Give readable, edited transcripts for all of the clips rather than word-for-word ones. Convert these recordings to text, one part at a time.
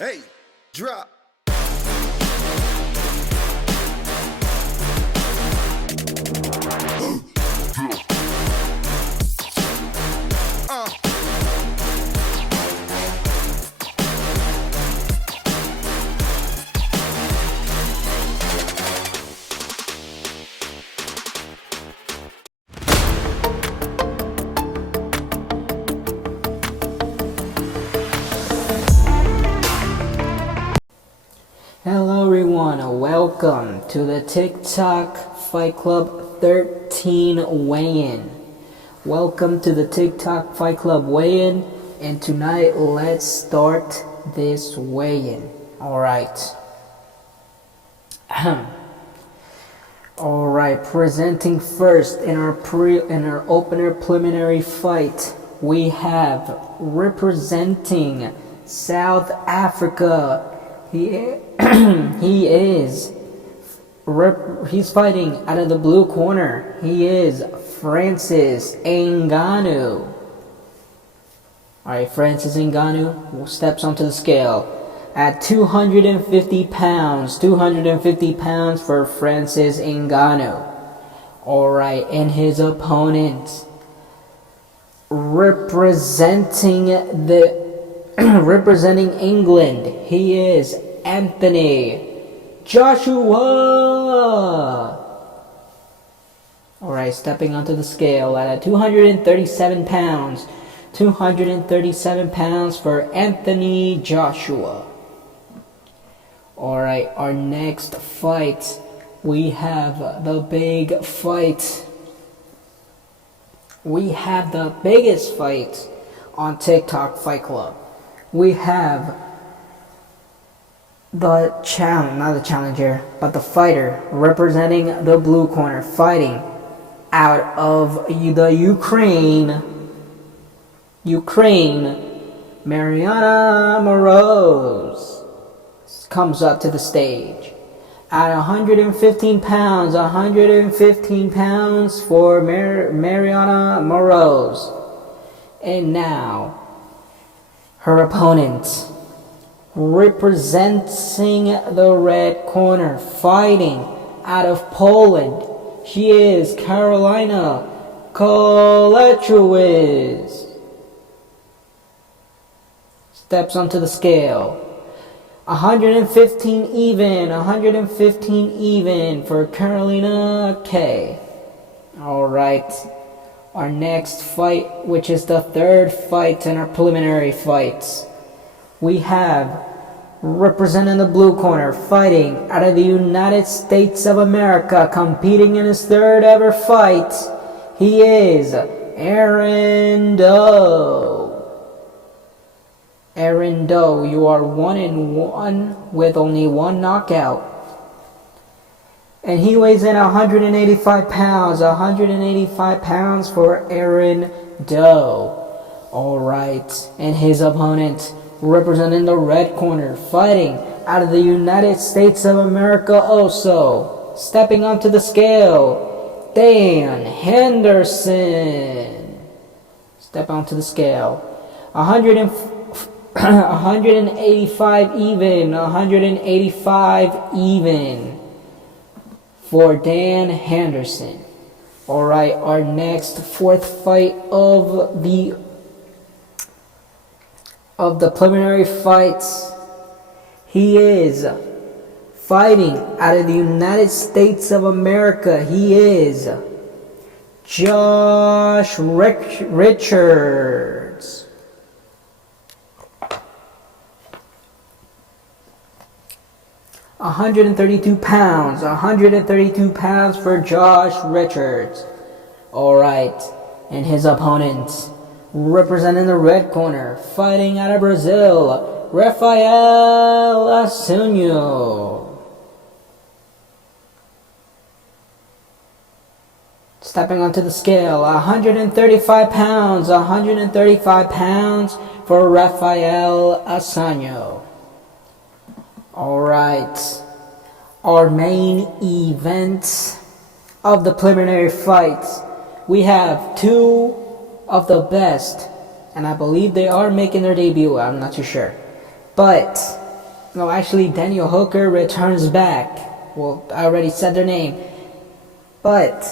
Hey, drop. Hello everyone, welcome to the TikTok Fight Club 13 weigh-in. Welcome to the TikTok Fight Club weigh-in, and tonight let's start this weigh-in. Alright. Alright, presenting first in our opener preliminary fight, we have representing South Africa. He's fighting out of the blue corner. He is Francis Ngannou. Alright, Francis Ngannou steps onto the scale at 250 pounds. 250 pounds for Francis Ngannou. Alright, and his opponent representing England, he is Anthony Joshua. Alright, stepping onto the scale at 237 pounds. 237 pounds for Anthony Joshua. Alright, our next fight, we have the big fight. We have the biggest fight on TikTok Fight Club. We have the challenger, but the fighter representing the blue corner, fighting out of the Ukraine, Mariana Moroz comes up to the stage at 115 pounds. 115 pounds for Mariana Moroz. And now, her opponent, representing the red corner, fighting out of Poland, she is Carolina Kolechiewicz. Steps onto the scale. 115 even for Carolina K. Alright. Our next fight, which is the third fight in our preliminary fights, we have representing the blue corner, fighting out of the United States of America, competing in his third ever fight. He is Aaron Doe. Aaron Doe, you are 1-1 with only one knockout. And he weighs in 185 pounds. 185 pounds for Aaron Doe. Alright. And his opponent, representing the red corner, fighting out of the United States of America also, stepping onto the scale, Dan Henderson. Step onto the scale. 185 even. 185 even. For Dan Henderson. Alright, our next fourth fight of the preliminary fights. He is fighting out of the United States of America. He is Josh Richards. £132 for Josh Richards. Alright, and his opponent, representing the red corner, fighting out of Brazil, Rafael Assunção. Stepping onto the scale, 135 pounds. 135 pounds for Rafael Assunção. Alright, our main event of the preliminary fights, we have two of the best, and I believe they are making their debut, I'm not too sure, but No, actually, Daniel Hooker returns back. Well, I already said their name. But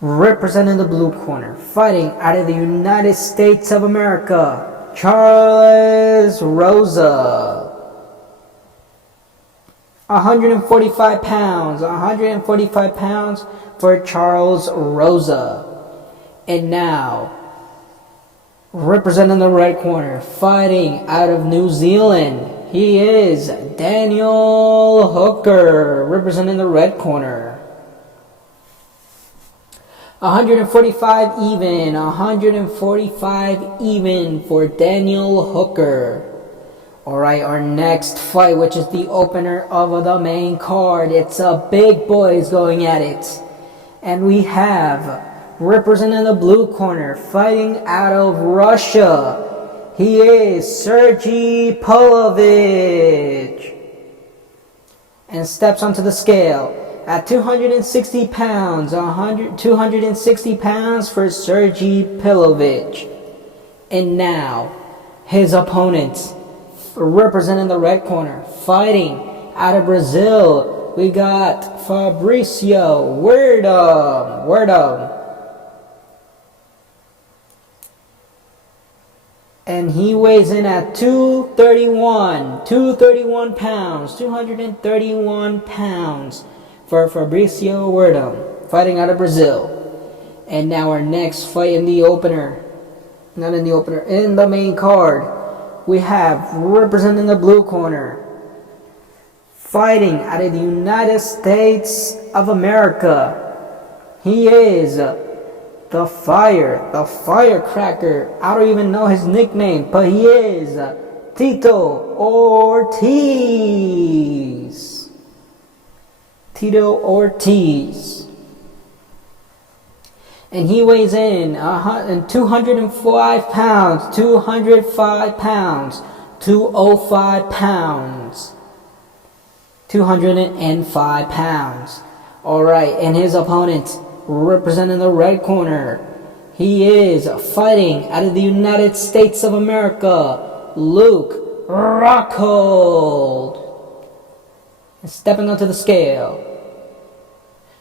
representing the blue corner, fighting out of the United States of America, Charles Rosa. 145 pounds. 145 pounds for Charles Rosa. And now, representing the red corner, fighting out of New Zealand, he is Daniel Hooker, representing the red corner. 145 even, 145 even for Daniel Hooker. Alright, our next fight, which is the opener of the main card. It's a big boys going at it. And we have, representing the blue corner, fighting out of Russia, he is Sergey Pavlovich. And steps onto the scale at 260 pounds, 260 pounds for Sergey Pavlovich. And now, his opponent, representing the red corner, fighting out of Brazil, we got Fabricio Werdum. And he weighs in at 231 pounds, 231 pounds for Fabricio Werdum, fighting out of Brazil. And now our next fight in the opener, not in the opener, in the main card, we have, representing the blue corner, fighting out of the United States of America, he is the firecracker. I don't even know his nickname, but he is Tito Ortiz. Tito Ortiz. And he weighs in 205 pounds, 205 pounds, 205 pounds, 205 pounds. Alright, and his opponent, representing the red corner, he is fighting out of the United States of America, Luke Rockhold. And stepping onto the scale,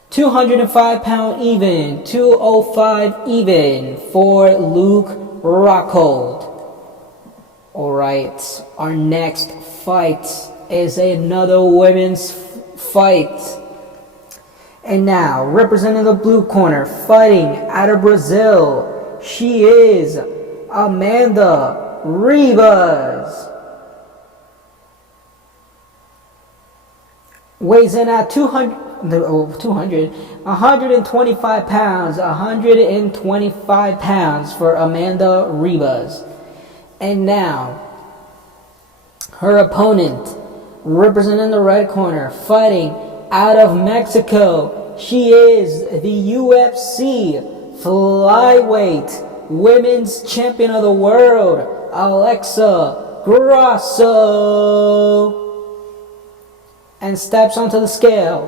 205 pound even, 205 even for Luke Rockhold. Alright, our next fight is another women's fight. And now, representing the blue corner, fighting out of Brazil, she is Amanda Ribas. Weighs in at 125 pounds, 125 pounds for Amanda Ribas. And now, her opponent, representing the red corner, fighting out of Mexico, she is the UFC flyweight women's champion of the world, Alexa Grasso. And steps onto the scale,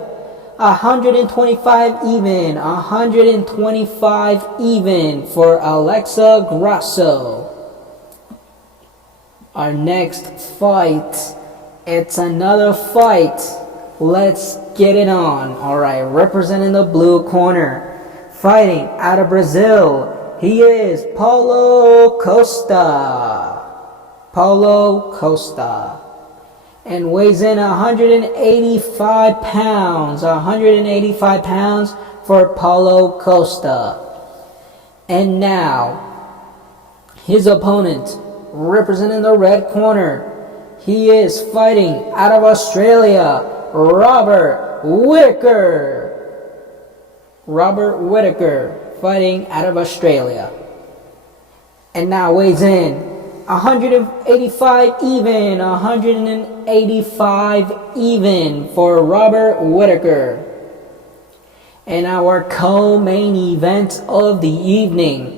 125 even, 125 even for Alexa Grasso. Our next fight, it's another fight. Let's get it on. Alright, representing the blue corner, fighting out of Brazil, he is Paulo Costa. Paulo Costa. And weighs in 185 pounds. 185 pounds for Paulo Costa. And now, his opponent, representing the red corner, he is fighting out of Australia, Robert Whittaker. Robert Whittaker, fighting out of Australia. And now weighs in 185 even, 185 even for Robert Whittaker. And our co-main event of the evening.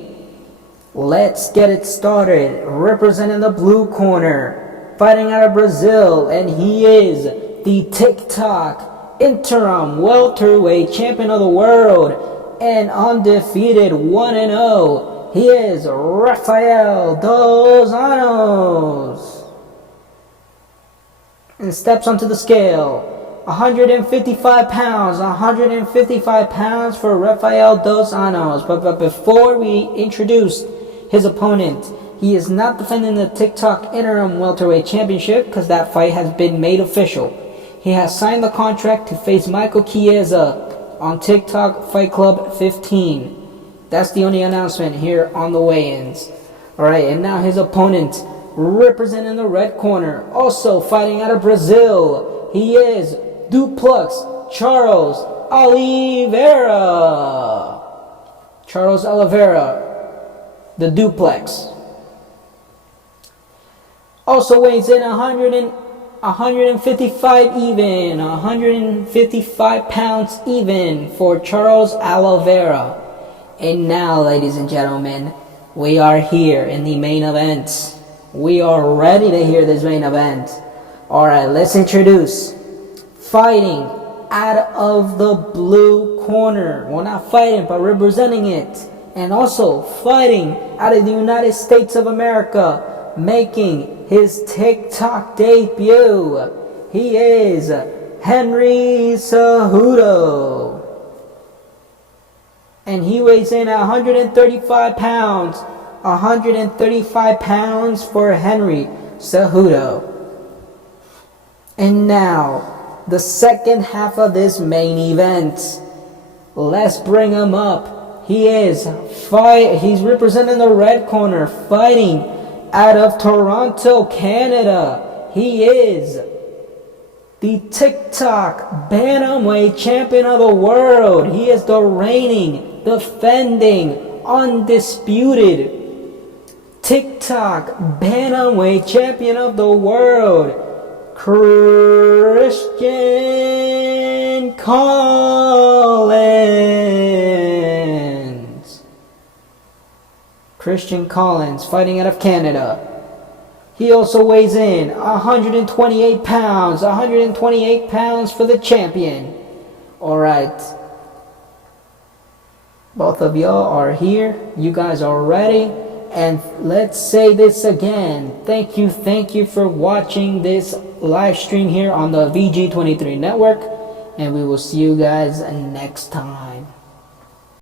Let's get it started. Representing the blue corner, fighting out of Brazil, and he is the TikTok interim welterweight champion of the world and undefeated 1-0. He is Rafael dos Anjos. and steps onto the scale. 155 pounds, 155 pounds for Rafael Dos Anjos. But before we introduce his opponent, he is not defending the TikTok Interim Welterweight Championship because that fight has been made official. He has signed the contract to face Michael Chiesa on TikTok Fight Club 15. That's the only announcement here on the weigh-ins. Alright, and now his opponent, representing the red corner, also fighting out of Brazil, he is Duplex Charles Oliveira. Charles Oliveira, the Duplex. Also weighs in 155 even, 155 pounds even for Charles Oliveira. And now, ladies and gentlemen, we are here in the main event. We are ready to hear this main event. Alright, let's introduce, fighting out of the blue corner. Well, not fighting, but representing it. And also fighting out of the United States of America, making his TikTok debut. He is Henry Cejudo. And he weighs in 135 pounds. 135 pounds for Henry Cejudo. And now, the second half of this main event. Let's bring him up. He's representing the red corner, fighting out of Toronto, Canada. He is the TikTok Bantamweight Champion of the world. He is the reigning, defending, undisputed TikTok Bantamweight Champion of the world, Christian Collins. Christian Collins, fighting out of Canada. He also weighs in 128 pounds. 128 pounds for the champion. Alright. Both of y'all are here. You guys are ready. And let's say this again. Thank you for watching this live stream here on the VG23 network. And we will see you guys next time.